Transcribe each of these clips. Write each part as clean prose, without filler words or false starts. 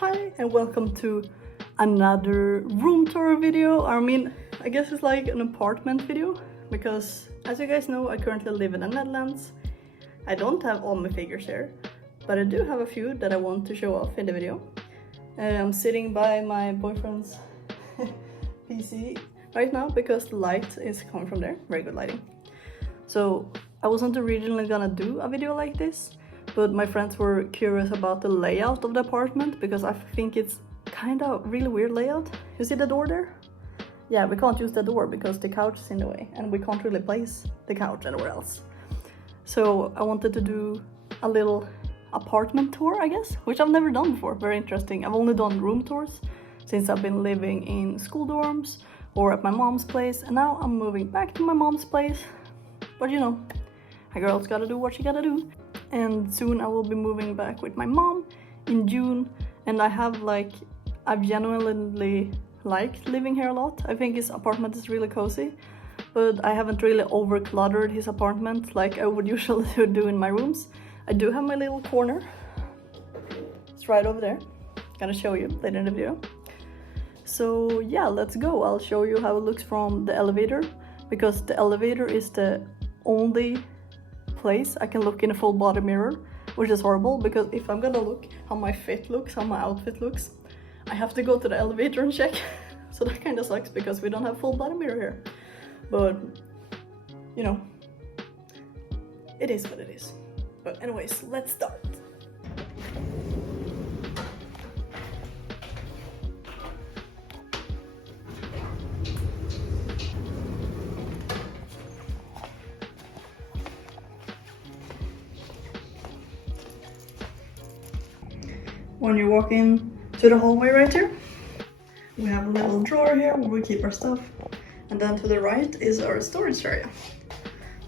Hi and welcome to another room tour video. I guess it's like an apartment video because as you guys know, I currently live in the Netherlands. I don't have all my figures here, but I do have a few that I want to show off in the video. I'm sitting by my boyfriend's PC right now because the light is coming from there, very good lighting. So I wasn't originally gonna do a video like this, but my friends were curious about the layout of the apartment because I think it's kind of really weird layout. You see the door there? Yeah, we can't use the door because the couch is in the way and we can't really place the couch anywhere else. So I wanted to do a little apartment tour, I guess, which I've never done before. Very interesting. I've only done room tours since I've been living in school dorms or at my mom's place, and now I'm moving back to my mom's place. But you know, a girl's gotta do what she gotta do. And soon I will be moving back with my mom in June, and I've genuinely liked living here a lot. I think his apartment is really cozy, but I haven't really over-cluttered his apartment like I would usually do in my rooms. I do have my little corner. It's right over there. Gonna show you later in the video. So yeah, let's go. I'll show you how it looks from the elevator, because the elevator is the only place I can look in a full body mirror, which is horrible because if I'm gonna look how my fit looks, how my outfit looks, I have to go to the elevator and check. So that kind of sucks because we don't have full body mirror here. But you know, it is what it is. But anyways, let's start. When you walk in to the hallway right here, we have a little drawer here where we keep our stuff, and then to the right is our storage area.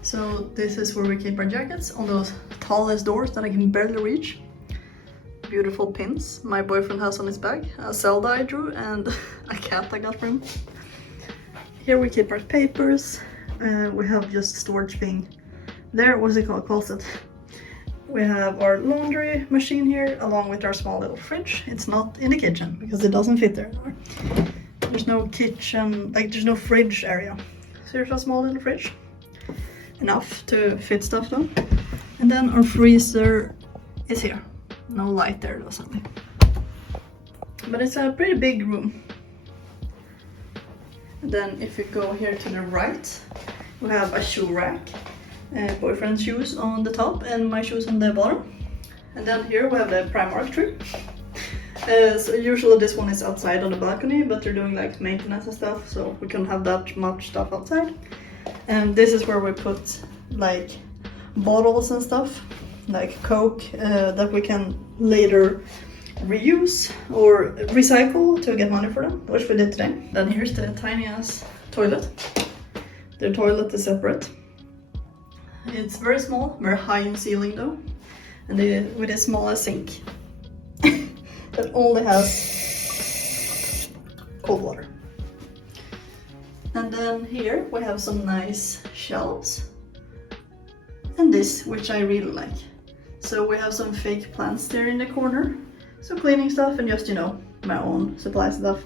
So this is where we keep our jackets on those tallest doors that I can barely reach. Beautiful pins my boyfriend has on his bag, a Zelda I drew, and a cat I got from him. Here we keep our papers. We have just storage thing there. What's it called? Closet. We have our laundry machine here along with our small little fridge. It's not in the kitchen because it doesn't fit there anymore. There's no kitchen, there's no fridge area. So here's a small little fridge. Enough to fit stuff though. And then our freezer is here. No light there though, sadly. But it's a pretty big room. And then if you go here to the right, we have a shoe rack. Boyfriend's shoes on the top and my shoes on the bottom. And then here we have the Primark tree. So usually this one is outside on the balcony, but they're doing like maintenance and stuff, so we can't have that much stuff outside. And this is where we put like bottles and stuff, like Coke, that we can later reuse or recycle to get money for them, which we did today. Then here's the tiny ass toilet. The toilet is separate. It's very small, very high in ceiling though, and with a smaller sink that only has cold water. And then here we have some nice shelves, and this, which I really like. So we have some fake plants there in the corner, so cleaning stuff and just, you know, my own supply stuff.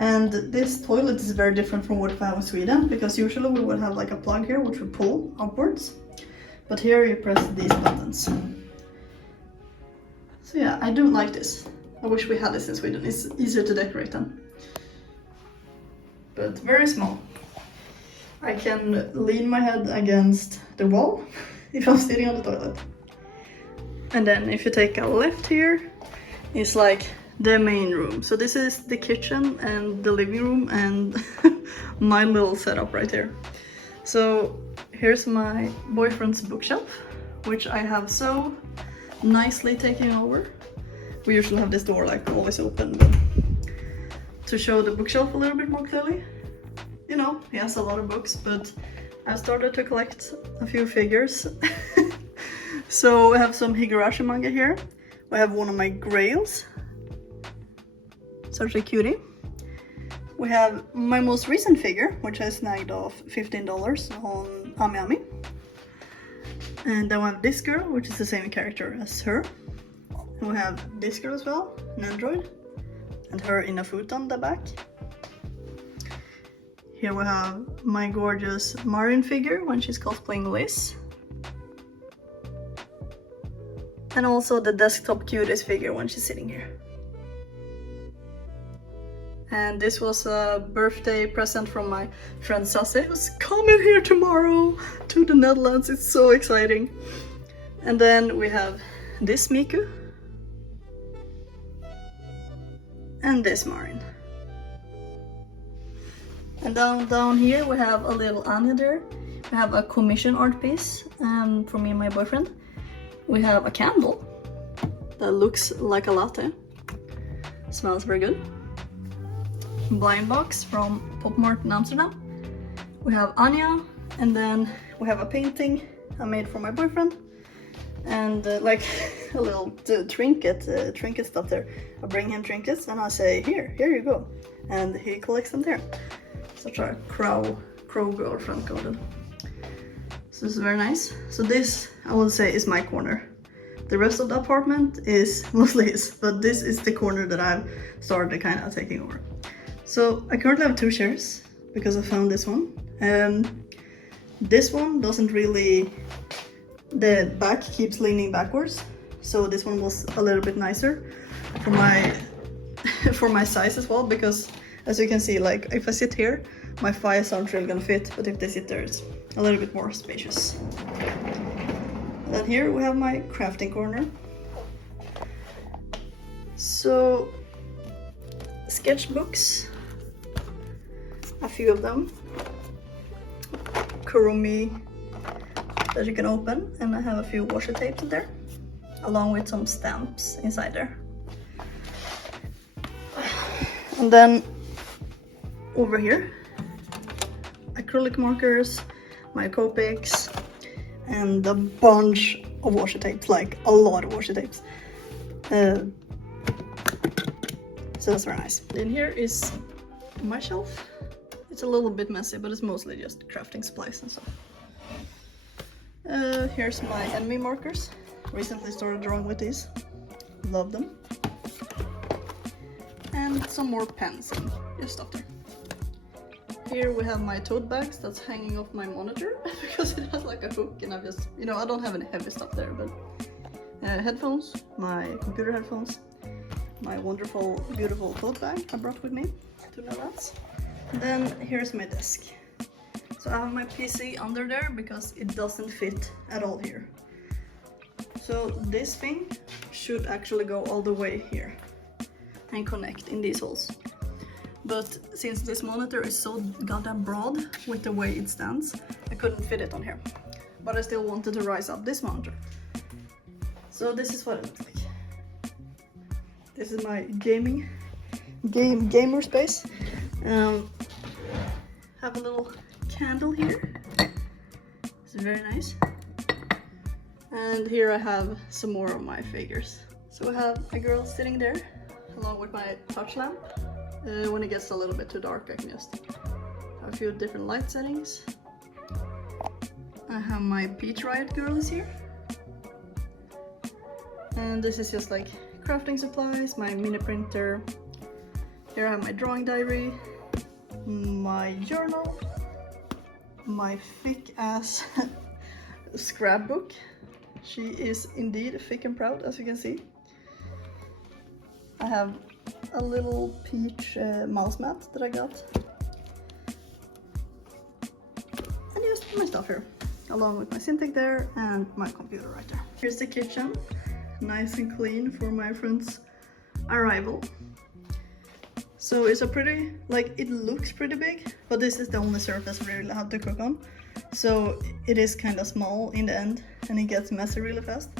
And this toilet is very different from what we have in Sweden, because usually we would have like a plug here which would pull upwards, but here you press these buttons. So yeah, I do like this. I wish we had this in Sweden. It's easier to decorate them. But very small. I can lean my head against the wall if I'm sitting on the toilet. And then if you take a left here, it's like the main room. So this is the kitchen and the living room and my little setup right here. So here's my boyfriend's bookshelf, which I have so nicely taken over. We usually have this door like always open, but to show the bookshelf a little bit more clearly. You know, he has a lot of books, but I've started to collect a few figures. So we have some Higurashi manga here. We have one of my grails. Such a cutie. We have my most recent figure, which I snagged off $15 on Ami. And then we have this girl, which is the same character as her. And we have this girl as well, an android, and her in a futon on the back. Here we have my gorgeous Marin figure when she's cosplaying Liz. And also the desktop cuties figure when she's sitting here. And this was a birthday present from my friend Sasse, who's coming here tomorrow to the Netherlands. It's so exciting. And then we have this Miku. And this Marin. And down here we have a little Anya there. We have a commission art piece from me and my boyfriend. We have a candle that looks like a latte. Smells very good. Blind box from Pop Mart in Amsterdam. We have Anya, and then we have a painting I made for my boyfriend, and like a little trinket stuff there. I bring him trinkets and I say, here you go, and he collects them there. Such a crow girlfriend golden. So this is very nice. So this, I would say, is my corner. The rest of the apartment is mostly his, but this is the corner that I've started kind of taking over. So I currently have 2 chairs because I found this one. This one doesn't really, the back keeps leaning backwards. So this one was a little bit nicer for my for my size as well, because as you can see, like if I sit here, my thighs aren't really gonna fit, but if they sit there, it's a little bit more spacious. Then here we have my crafting corner. So sketchbooks, a few of them, Kurumi that you can open, and I have a few washi tapes in there, along with some stamps inside there. And then over here, acrylic markers, my Copics, and a bunch of washi tapes, like a lot of washi tapes. So that's very nice. In here is my shelf. It's a little bit messy, but it's mostly just crafting supplies and stuff. Here's my enemy markers. Recently started drawing with these. Love them. And some more pens and just stuff there. Here we have my tote bags that's hanging off my monitor because it has like a hook, and I just, I don't have any heavy stuff there, but headphones, my computer headphones, my wonderful, beautiful tote bag I brought with me to Netherlands. And then here's my desk. So I have my PC under there because it doesn't fit at all here. So this thing should actually go all the way here and connect in these holes. But since this monitor is so goddamn broad with the way it stands, I couldn't fit it on here. But I still wanted to rise up this monitor. So this is what it looks like. This is my gamer space. Have a little candle here. It's very nice. And here I have some more of my figures. So I have a girl sitting there along with my touch lamp. When it gets a little bit too dark, I can just have a few different light settings. I have my Peach Riot girl is here. And this is just like crafting supplies, my mini printer. Here I have my drawing diary, my journal, my thick ass scrapbook. She is indeed thick and proud, as you can see. I have a little peach mouse mat that I got. And just my stuff here, along with my Cintiq there and my computer right there. Here's the kitchen, nice and clean for my friend's arrival. So it's a pretty, like, it looks pretty big, but this is the only surface we really have to cook on. So it is kind of small in the end, and it gets messy really fast.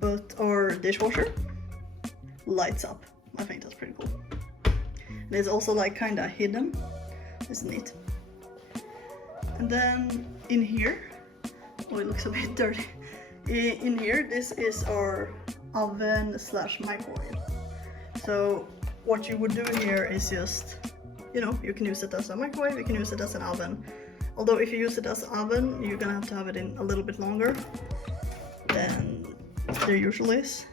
But our dishwasher lights up. I think that's pretty cool. And it's also like kind of hidden. It's neat. And then in here, oh, it looks a bit dirty. In here, this is our oven slash microwave. So what you would do here is just, you can use it as a microwave, you can use it as an oven. Although if you use it as an oven, you're gonna have to have it in a little bit longer than there usually is.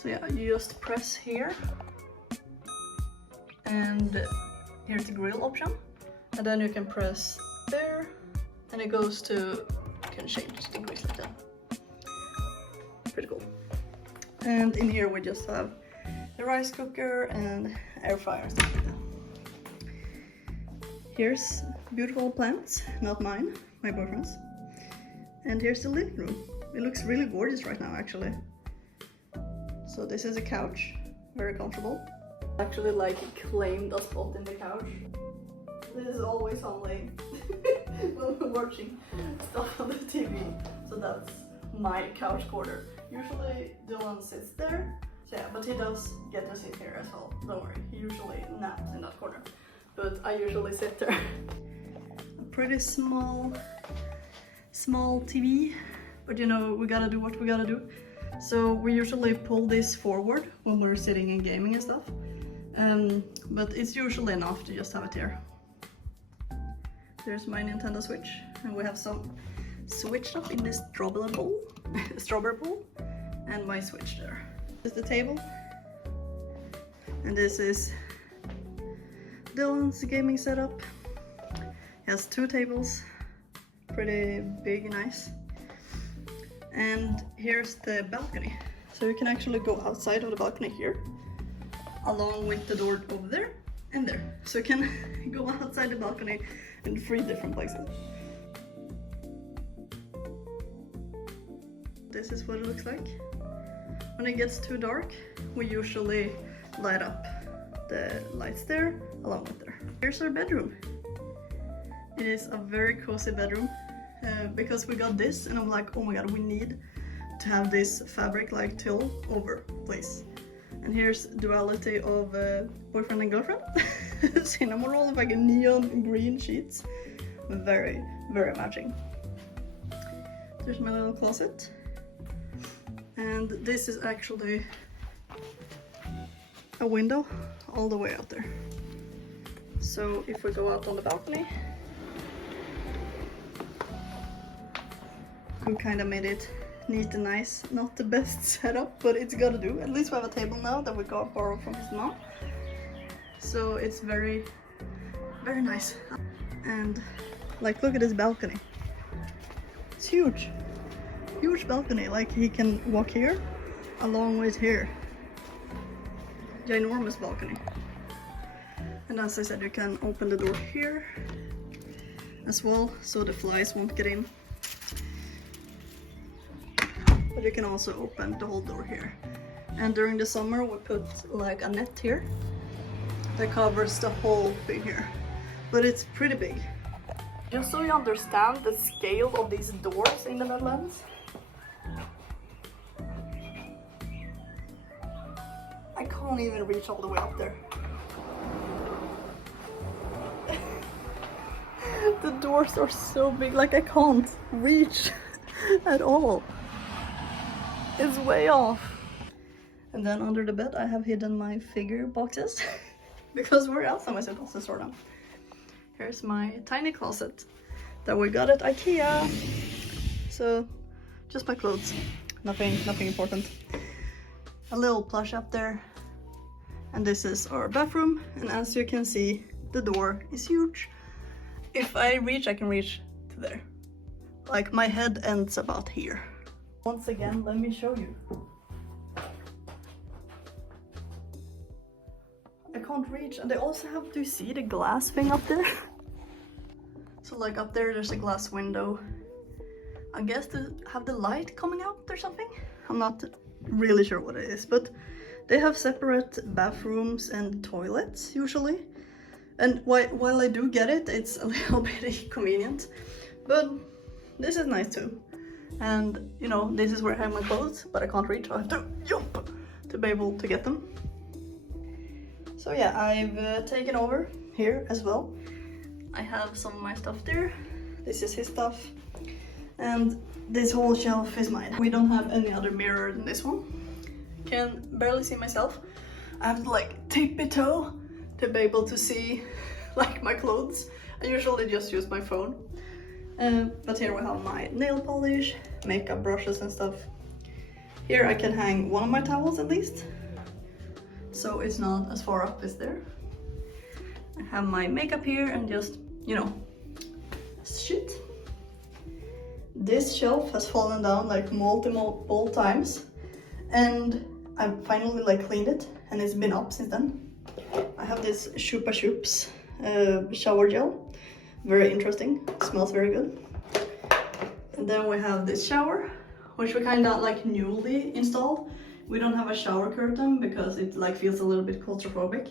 So yeah, you just press here, and here's the grill option, and then you can press there, and it goes to, you can change the degrees like that. Pretty cool. And in here we just have the rice cooker and air fryer and stuff like that. Here's beautiful plants, not mine, my boyfriend's. And here's the living room. It looks really gorgeous right now, actually. So this is a couch, very comfortable. Actually, like, claimed a spot in the couch. This is always on laying when we're watching stuff on the TV. So that's my couch corner. Usually Dylan sits there, so yeah, but he does get to sit here as well. Don't worry, he usually naps in that corner, but I usually sit there. A pretty small TV, but you know, we gotta do what we gotta do. So we usually pull this forward when we're sitting and gaming and stuff, but it's usually enough to just have it here. There's my Nintendo Switch, and we have some Switch stuff in this strawberry bowl, and my Switch there. This is the table, and this is Dylan's gaming setup. He has 2 tables, pretty big and nice. And here's the balcony, so you can actually go outside of the balcony here, along with the door over there and there. So you can go outside the balcony in 3 different places. This is what it looks like. When it gets too dark, we usually light up the lights there along with there. Here's our bedroom. It is a very cozy bedroom because we got this, and I'm like, oh my god, we need to have this fabric like till over place. And here's duality of boyfriend and girlfriend. Cinnamon roll, like a neon green sheets. Very, very matching. There's my little closet. And this is actually a window all the way out there. So if we go out on the balcony, we kind of made it neat and nice. Not the best setup, but it's gotta do. At least we have a table now that we got borrowed from his mom. So it's very, very nice. And like, look at this balcony. It's huge. Huge balcony, like he can walk here along with here. Ginormous balcony. And as I said, you can open the door here as well, so the flies won't get in. But you can also open the whole door here. And during the summer we put like a net here that covers the whole thing here. But it's pretty big. Just so you understand the scale of these doors in the Netherlands, I can't even reach all the way up there. The doors are so big, like I can't reach at all. It's way off. And then under the bed I have hidden my figure boxes because where else am I supposed to store them? Here's my tiny closet that we got at IKEA. So just my clothes, nothing important. A little plush up there. And this is our bathroom, and as you can see, the door is huge. If I reach, I can reach to there. Like, my head ends about here. Once again, let me show you. I can't reach, and they also have to see the glass thing up there. So like up there's a glass window. I guess to have the light coming out or something. I'm not really sure what it is, but they have separate bathrooms and toilets usually. And while I do get it, it's a little bit inconvenient. But this is nice too. And you know, this is where I have my clothes, but I can't reach, so I have to jump to be able to get them. So yeah, I've taken over here as well. I have some of my stuff there. This is his stuff. And this whole shelf is mine. We don't have any other mirror than this one. Can barely see myself. I have to like tippy-toe to be able to see like my clothes. I usually just use my phone. But here we have my nail polish, makeup brushes and stuff. Here I can hang one of my towels at least, so it's not as far up as there. I have my makeup here and just, you know, shit. This shelf has fallen down like multiple times, and I've finally like cleaned it, and it's been up since then. I have this Chupa Chups shower gel, very interesting, smells very good. And then we have this shower, which we kind of like newly installed. We don't have a shower curtain because it like feels a little bit claustrophobic,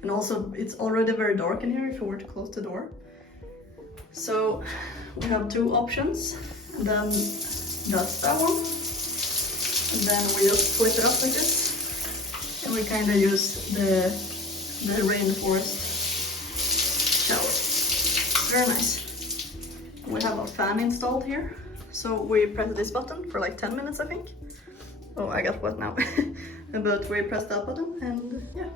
and also it's already very dark in here if we were to close the door. So we have two options, and then that's that one, and then we just flip it up like this, and we kind of use the rainforest shower. Very nice. We have a fan installed here, so we press this button for like 10 minutes I think. Oh, I got wet now. But we press that button, and yeah,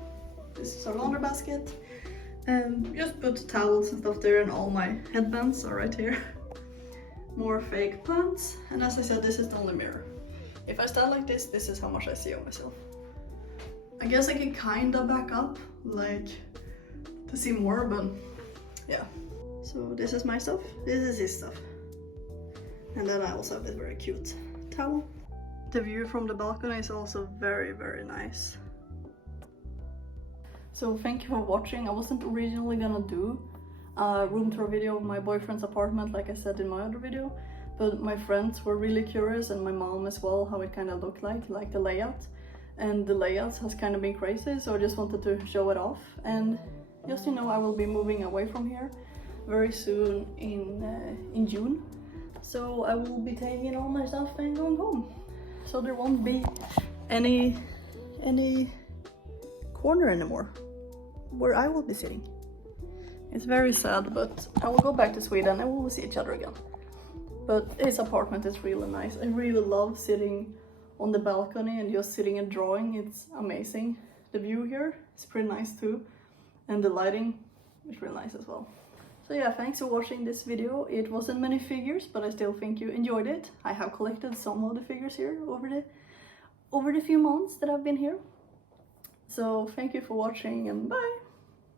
this is our laundry basket. And just put towels and stuff there, and all my headbands are right here. More fake plants, and as I said, this is the only mirror. If I stand like this, this is how much I see of myself. I guess I can kinda back up, like, to see more, but yeah. So this is my stuff, this is his stuff. And then I also have this very cute towel. The view from the balcony is also very, very nice. So thank you for watching. I wasn't originally gonna do a room tour video of my boyfriend's apartment like I said in my other video, but my friends were really curious, and my mom as well, how it kind of looked like the layout. And the layout has kind of been crazy, so I just wanted to show it off. And just, you know, I will be moving away from here very soon in June. So I will be taking all my stuff and going home. So there won't be any corner anymore where I will be sitting. It's very sad, but I will go back to Sweden and we will see each other again. But his apartment is really nice. I really love sitting on the balcony and just sitting and drawing. It's amazing. The view here is pretty nice too, and the lighting is really nice as well. So yeah, thanks for watching this video. It wasn't many figures, but I still think you enjoyed it. I have collected some of the figures here over the few months that I've been here. So thank you for watching, and bye!